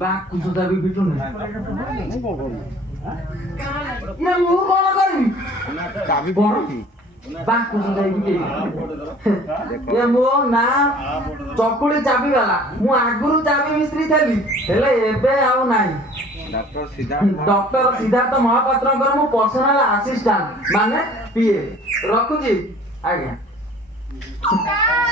Baku सुधा भी पिटू नहीं ये मु कोन करबी चाबी कोन बाकु सुधा भी पिटे ये मो ना चकुली चाबी वाला मु आगुरु चाबी मिस्त्री थली हेले एबे आउ नाही डॉक्टर सिद्धार्थ महापात्र मो पर्सनल असिस्टेंट माने पीए रखुची आज्ञा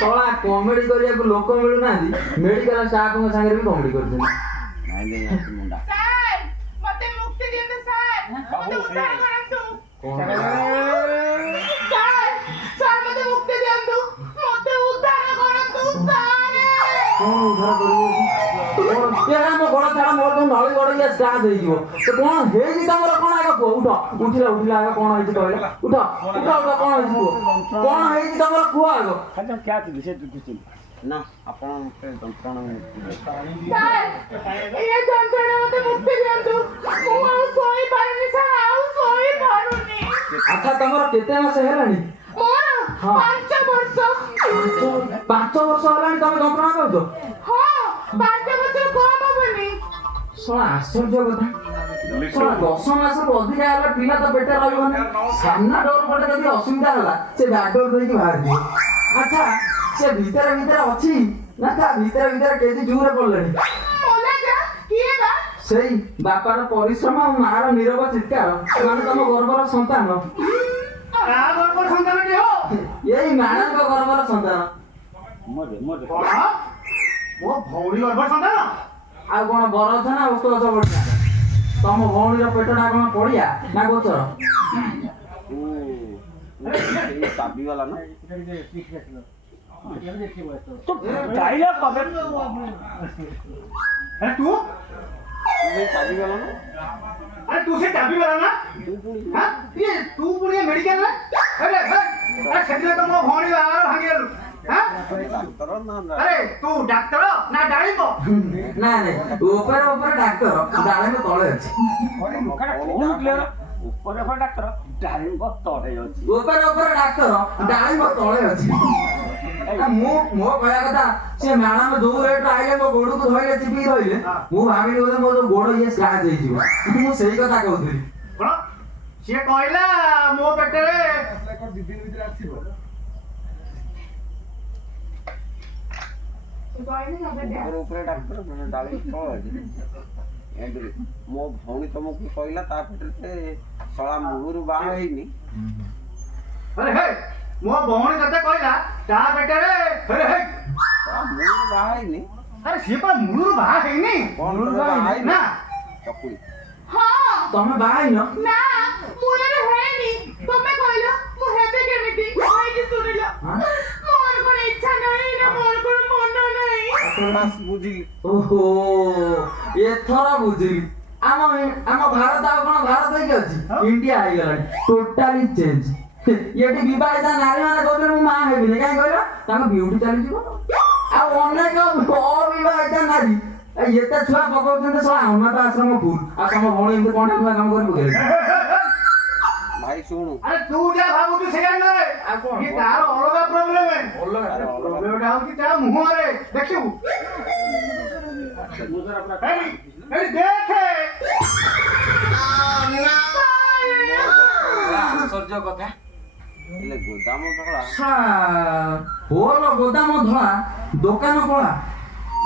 सोला कॉमेडी करिया को लोक मिलु ना मेडिकल स्टाफ को संगे भी कॉमेडी करछन नहीं नहीं मुंडा सर मते मुक्ति दियंतु सर मते उद्धार करंतु सर मते मुक्ति दियंतु मते उद्धार करंतु सर कौन उद्धार करियो ये हम बड़ा थारा मोर तो नळी बड़ या स्टार्ट देई दियो तो कोन हे जी तमर कोन आगा उठ उठिला आगा कोन हेजी कहले उठ कोन हेजी कोन हेजी तमर कुआ आगो खाली क्या थी से तू ना आपण जंत्रणा सर ये जंत्रणा मते मुक्ति दियंतु मु आ सोई पारुनी सर आ सोई पारुनी अच्छा तमर केते मास हेलानी मोर 5 वर्ष 5 वर्ष हेलानी तमे जंत्रणा करछो हां 5 वर्ष कम हबनी सोना आश्चर्य कथा सोना 10 मास अधिक आला पिला तो पेटे रहबनी सामना डोर पटे जदी असुविधा होला से बैक डोर देकी बाहर दियो अच्छा से भीतर अछि ना ता भीतर केजी जूरे पड़लनी मोला जा किए बा सेई बापार परिश्रम और मार नीरव चित्कार माने तम गर्भर संतान आ गर्भर संतान के हो यही मानव गर्भर संतान मोदे कौन मो भौरी गर्भर संतान आ कोन बर छ ना उसको छ बडा तम भौणीर पेटडा कोन पड़िया ना गोचर ये चाबी वाला ना तो गाइला कबे अरे तू ये चाबी वाला ना अरे तू से चाबी वाला ना हां ये तू पुरी मेडिकल में अरे सेदिन तो मो भौणी बाहर भागी गेलु हां डॉक्टर ना अरे तू डॉक्टर ना डाळिंबो ना नहीं ऊपर डॉक्टर डाले में तळे अछि ऊपर डॉक्टर डालिंग तळे अछि ऊपर डॉक्टर डाले में तळे अछि मो कहया कथा से मैडम जो रेट आइले मो गोड़ को धइले चिपी रहिले मु भाबी बोले मो गोड़ ये स्क्रैच होई जीव मु सही कथा कहउथि कोन से कहला मो पेटे रे ऊपर डॉक्टर मैंने डालिंग तळे अछि मो भौणी तुमको कहला ता पेटे सळा मुगुरु बाह हेनी अरे हे मो भौणी तते कहला ता पेटे रे अरे हे मुगुरु बाह हेनी अरे से पर मुलुर बाहा हेनी मुलुर बाह हेनी ना चकुली हां तमे बाई न ना मुरे हेनी तमे कहलो मु हेबे केमिति होई कि सुनिलो मोर कोन इच्छा नहीं ना मोर कोन मन नहीं बस बुझी ओहो एथरा बुझी आम भारत आ कोन भारत है अछि इंडिया आइ गलानी टोटली चेंज येटी विवाहिता नारी माने कहबे मु मां हेबी नै काई कहलो ताका ब्यूटी चली जीवो आ अनेक अविवाहिता नारी एते छुआ पकाउछन सब अनाथ आश्रम फूल आ तम भौणी एते कोन काम करि पके भाई सुनु अरे तू जा भाबु तू सेया न रे आ कोन ये तार अलगा प्रॉब्लम है अलगा प्रॉब्लम डाउ कि ता मुंह रे देखियो मुझे अपना ए देखे आश्चर्य कथा ले गोदाम धला सा होल गोदाम धळा दुकान कोळा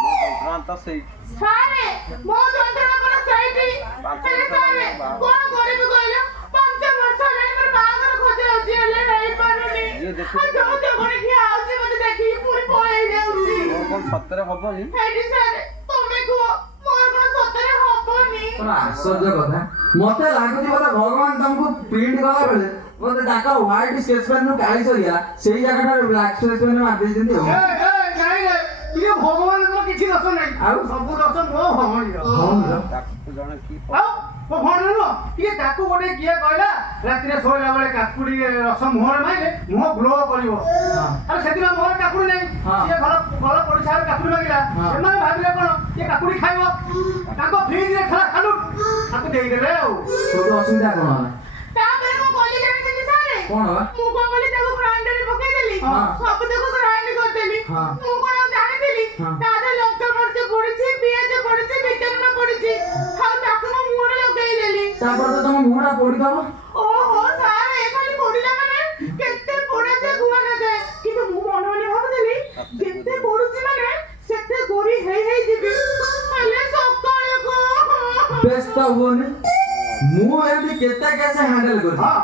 मो जंत्रणा तो सही सारे मो जंत्रणा कोन साइटी अरे सारे कोन गरीब कहलो 5 वर्ष हेले मोर बागर खोजे अछि हेले नहीं पारुनी ये देखो जो कोन कि आउची मते देखि पूरी पळै जाउची मोर कोन सतरे हबनी हेडी सारे तमे को मोर कोन सतरे हबनी पण आश्चर्य कथा मते लागुची बोले भगवान तुमको प्रिंट कला बेले मते ताका व्हाइट स्केच पेन नु काली सरिया सेही जगह ब्लैक स्केच पेन मार दे दिंदी हो नहीं रे ये भगवान को किछि दस नहीं आउ सब दस मो भौणी रो हां ताकू जण की आउ मो भौणी रो ये ताकू गोटे किए कहला राति रे सोइला बेले काकुडी रस मुहर माइले मुह ग्लो करिवो अरे सेदिन मुहर काकुडी नहीं ये घर पड़िसा काकुडी मागिला एମାନେ भाबिले कोन ये काकुडी खाइबो ताको फ्रिज रे खला खालु ताको देई देले आउ छोटो असुविधा कोन होला तापर को कॉलेज जानी सारे कोन होला मु को बोली ताको ग्राइंडर रे पकाई देली सब ताको ग्राइंड कर देली हां मु को जानि देली दादा लंका मरते पड़ी ତାପରେ ତ ତମ ମୁହଁଟା ପୋଡ଼ିଦବ। ଓହୋ ସାର୍ ଏ ଖାଲି ପୋଡ଼ିଲା ମାନେ କେତେ ପୋଡ଼ା ଯେ କୁହା ନଯାଏ। କିନ୍ତୁ ମୁଁ ମନେ ମନେ ଭାବୁଥିଲି ଯେତେ ପୋଡ଼ୁଛି ମାନେ ସେତେ ଗୋରି ହେଇ ଯିବି। ହେଲେ ସକାଳକୁ ବ୍ୟସ୍ତ ହୁଅନି, ମୁଁ ଏମିତି କେତେ କେସ୍ ହ୍ୟାଣ୍ଡେଲ କରୁଛି। ହଁ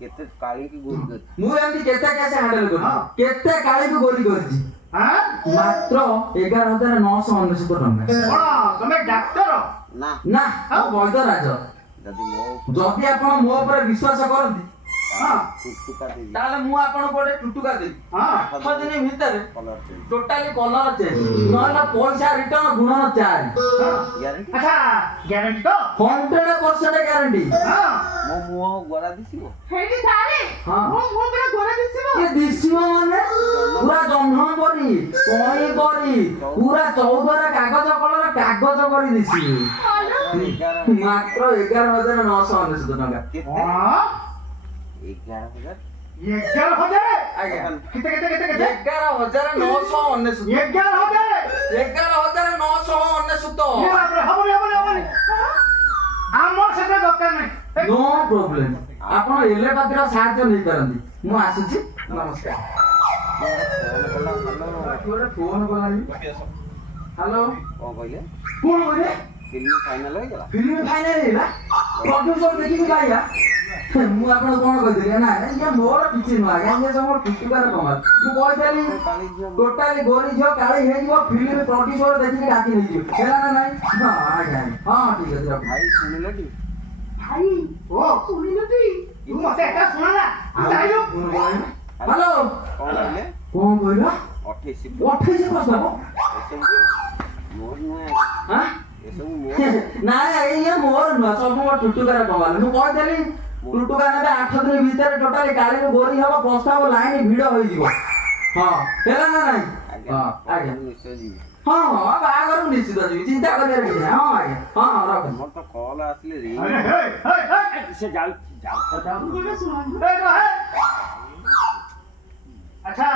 କେତେ କାଳିକି ଗୋରି କରି ମୁଁ ଏମିତି କେତେ କେସ୍ ହ୍ୟାଣ୍ଡେଲ କରୁଛି, ହଁ। କେତେ କାଳିକୁ ଗୋରି କରିଛି। ହଁ ମାତ୍ର 11,999 ଟଙ୍କା। କଣ ତମେ ଡାକ୍ତର? ନା ନା ଆଉ ବୈଦ୍ୟରାଜ। ଯଦି ମୋ ଯଦି ଆପଣ ମୋ ଉପରେ ବିଶ୍ୱାସ କରନ୍ତି ହଁ ଟୁଟୁକା ଦେବି ତାହେଲେ ମୁଁ ଆପଣଙ୍କୁ ଗୋଟେ ଟୁଟୁକା ଦେବି। ହଁ 8 ଦିନ ଭିତରେ colour change totally colour change, ନହେଲେ ପଇସା ରିଟର୍ନ ଗୁଣନ 4। ଗ୍ୟାରେଣ୍ଟି ଆଚ୍ଛା ଗ୍ୟାରେଣ୍ଟି ତ? 100% ଗ୍ୟାରେଣ୍ଟି। ହଁ ମୋ ମୁହଁ ଗୋରା ଦିଶିବ ହେଇଟି ସାରେ ହଁ। ମୋ ମୁହଁ ପୁରା ଗୋରା ଦିଶିବ। ଏ ଦିଶିବ ମାନେ ପୁରା ଜହ୍ନ ପରି, କଇଁ ପରି, ପୁରା 14ରେ କାଗଜ କଲର କାଗଜ ପରି ଦିଶିବେ। ମାତ୍ର 11,999 ଟଙ୍କା। କେତେ ହଁ 11,000 11,000? ଆଜ୍ଞା କେତେ କେତେ କେତେ କେତେ? 11,999। 11,000? 11,999। ହବନି ହବନି ହବନି ଆମର ସେଟା ଦରକାର ନାହିଁ। ନୋ ପ୍ରୋବ୍ଲେମ, ଆପଣ ଏଲେପାତିର ସାହାଯ୍ୟ ନେଇପାରନ୍ତି। ମୁଁ ଆସୁଛି, ନମସ୍କାର। ଗୋଟେ ଫୋନ କଲାନି। ହ୍ୟାଲୋ, କଣ କହିଲେ କଣ କହିଲେ? ଫିଲ୍ମ ଫାଇନାଲ ହେଇଗଲା ଫିଲ୍ମ ଫାଇନାଲ ହେଇଗଲା, ପ୍ରଡ୍ୟୁସର ଦେଖିକି ଗାଇଲା। ମୁଁ ଆପଣଙ୍କୁ କଣ କହିଥିଲି ନା ଇଏ ମୋର କିଛି ନୁହଁ ଆଜ୍ଞା, ଇଏ ସବୁ ମୋର ଟୁଟୁକାର କମାଲ। ମୁଁ କହିଥିଲି କାଳି ଝିଅ ଟୋଟାଲି ଗୋରି ଝିଅ କାଳି ହେଇଯିବ, ଫିଲ୍ମ ପ୍ରଡ୍ୟୁସର ଦେଖିକି ଡାକି ନେଇଯିବ। ହେଲା ନା ନାଇଁ? ହଁ ଆଜ୍ଞା ହଁ ଠିକ ଅଛି ରଖ। ଭାଇ ଶୁଣିଲ ଟି ଭାଇ ଓ ଶୁଣିଲୁ ଟି? ତୁ ମତେ ଏଟା ଶୁଣା ନା ତୁ ଯାଇଲୁ ହ୍ୟାଲୋ, କଣ କହିଲେ କଣ କହିଲ? 28 28 ପ୍ରସ୍ତାବ? ଏସବୁ ମୋର ନୁହେଁ ହାଁ? ଏସବୁ ମୋର ନାଇଁ ଇଏ ମୋର ନୁହଁ, ସବୁ ମୋର ଟୁଟୁକାର କମାଲ। ମୁଁ କହିଥିଲି ଟୁଟୁକା ନେବେ 8 ଦିନ ଭିତରେ ଟୋଟାଲି ଗାଳିରୁ ଗୋରି ହବ, ପ୍ରସ୍ତାବ ଲାଇନ ଭିଡ ହେଇଯିବ। ହଁ ହେଲା ନା ନାଇଁ? ଆଜ୍ଞା ହଁ ଆଜ୍ଞା ନିଶ୍ଚୟ ଯିବି ହଁ ହଁ ବାହାଘର ନିଶ୍ଚିତ ଯିବି, ଚିନ୍ତା କରିବାର କିଛି ନାହିଁ। ହଁ ଆଜ୍ଞା ହଁ ରଖ। ମୋର ତ କଲ୍ ଆସିଲେ ରିଙ୍ଗ ଆରେ ହେ ହେ ହେ ସେ ଯାଉ ଯାଉ ଗୋଟେ ଶୁଣନ୍ତୁ। ଏ ରହ ଆଚ୍ଛା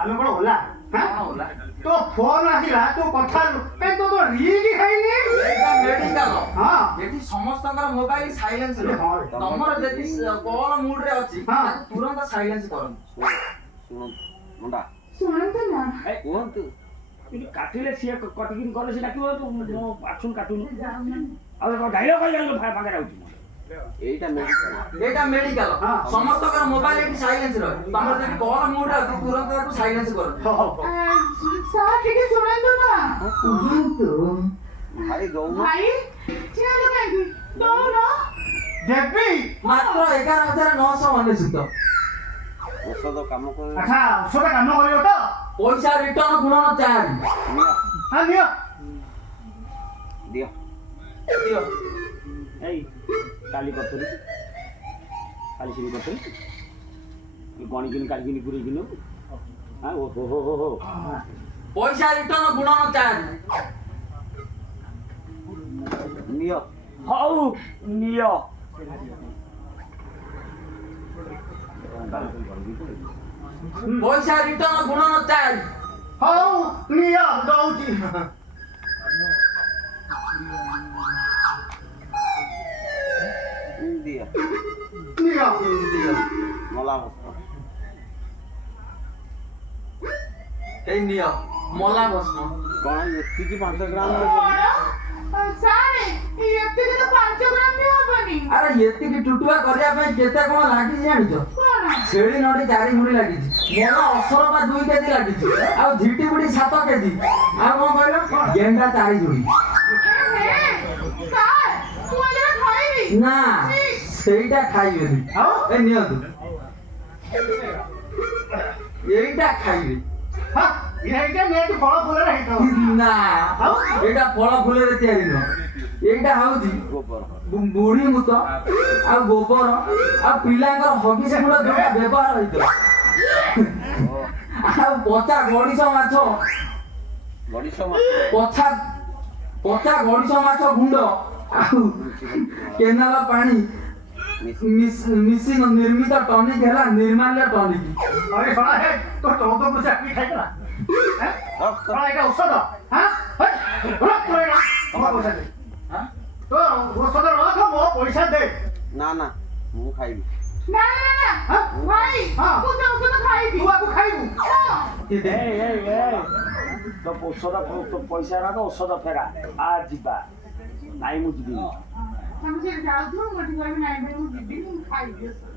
ଆମେ କଣ ହେଲା କଣ ହେଲା? ତୋ ଫୋନ ଆସିଲା ତୁ କଥା କାଇଁ ତୋ ରିଙ୍ଗ ହେଇନି? ଏଇଟା ମେଡିକାଲ। ହଁ ଏଠି ସମସ୍ତଙ୍କର ମୋବାଇଲ ସାଇଲେନ୍ସ ରେ। ହଁ। ତମର ଯଦି କଲ ମୁଡ୍ ରେ ଅଛି ହଁ। ତାକୁ ତୁରନ୍ତ ସାଇଲେନ୍ସ କରନ୍ତୁ। ଶୁଣନ୍ତୁ ମୁଣ୍ଡା ଶୁଣନ୍ତୁ ନା କୁହନ୍ତୁ କିନ୍ତୁ କାଟିଲେ ସିଏ କଟିକିନି କଲେ ସେ ଡାକିବ ମୋ ଆକ୍ସନ୍ କାଟୁନି ଆଉ ଡାଇଲଗ କହିଯାଉଛି ପାଖରେ ରହୁଛି ଏଇଟା ମେଡିକାଲ ଏଇଟା ମେଡିକାଲ। ହଁ। ସମସ୍ତଙ୍କର ମୋବାଇଲ ଏଠି ସାଇଲେନ୍ସ ରହେ। ତମର ଯଦି କଲ ମୁଡ୍ ରେ ଅଛି ତୁରନ୍ତ ତାକୁ ସାଇଲେନ୍ସ କରନ୍ତୁ। ହଉ ସାର୍ ଟିକେ ଶୁଣନ୍ତୁ ନା। କୁହନ୍ତୁ। ଭାଇ ଦଉନ ଭାଇ ଚାଲ କାହିଁକି ଦଉନ। ଦେବି ମାତ୍ର 11,999। ଔଷଧ କାମ କରିବ ଆଚ୍ଛା ଔଷଧ କାମ କରିବ ତ? ପଇସା ରିଟର୍ନ ଗୁଣନ 4। ନିଅ ହଁ ନିଅ ଦିଅ ଦିଅ। ଏଇ କାଲି କରିଥିଲି କାଲି ସିରି କରିଥିଲି ଗଣିକିନି କାଲିକିନି ପୁରେଇକିନି ହଁ ଓହୋ ହୋ ହୋ ହୋ ପଇସା ରିଟର୍ନ ଗୁଣନ 4। ନିଅ ହଉ ନିଅ ପଇସା ରିଟର୍ନ ଗୁଣନ 4। ହଉ ନିଅ ଦଉଛି ଦିଅ ନିଅ ଦିଅ। ମଲା ଭକ୍ତ ଏଇ ନିଅ ମଲା ଭସ୍ମ। କଣ ଏତିକି 5 ଗ୍ରାମ କଣ ସାର୍ ଏତିକି ତ 5 ଗ୍ରାମ ବି ହବନି। ଆରେ ଏତିକି ଟୁଟୁଆ କରିବା ପାଇଁ କେତେ କଣ ଲାଗିଛି ଜାଣିଛ? କଣ ଛେଳି ନଡି 4 ମୁଣ୍ଡି ଲାଗିଛି, ମୋର ଅସରପା 2 କେଜି ଲାଗିଛି, ଆଉ ଝିଟି ପିଟି 7 କେଜି, ଆଉ କଣ କହିଲ ଗେଣ୍ଡା 4 ଯୋଡ଼ି। ସାର୍ ମୁଁ ଏଇଟା ଖାଇବି। ନା ସେଇଟା ଖାଇବେନି। ଆଉ ଏ ନିଅନ୍ତୁ, ଏଇଟା ଖାଇବେ। ହଁ ଏଇଟା ନିହାତି ଫଳ ଫୁଲରେ ହେଇଥିବ ନା ଏଇଟା ଫଳ ଫୁଲରେ ତିଆରି ନୁହଁ, ଏଇଟା ହଉଛି ଗୋବର ବୁଢୀ ମୁତ ଆଉ ଗୋବର ଆଉ ପିଲାଙ୍କର ହଗିସ ଗୁଡ ଯୋଉଟା ବ୍ୟବହାର ହେଇଥିବ, ଆଉ ପଚା ଗଡ଼ିଶ ମାଛ, ଗଡ଼ିଶ ପଚା ଗଡ଼ିଶ ମାଛ ଗୁଣ୍ଡ ଆଉ କେନାଲ ପାଣି ମିଶି ନିର୍ମିତ ଟନିକ ହେଲା ନିର୍ମାଲ୍ୟ ଟନିକ। अरे बड़ा है तो 14 को चाकरी खाएगा ना हैं बड़ा है का औषध हां रख तो ना हम पैसा दे हाँ? तो ଔଷଧ ରଖ ମୋ ପଇସା ଦେ। ନା ନା ମୁଁ ଖାଇବି। ନା ନା ନା ହଁ? ଭାଇ ହଁ। ମୁଁ ସେ ଔଷଧ ଖାଇବି। ତୁ ଆକୁ ଖାଇବୁ। ହଁ। ତ ଔଷଧ ପଇସା ରାଖ ଔଷଧ ଫେରା ଆ ଯିବା ନାଇଁ ମୁଁ ଯିବିନି ତମେ ସେ ଯାଉଥିବ ମୁଁ ଏଠି କହିବି ନାଇଁ ଭାଇ ମୁଁ ଯିବିନି ମୁଁ ଖାଇବି ଔଷଧ।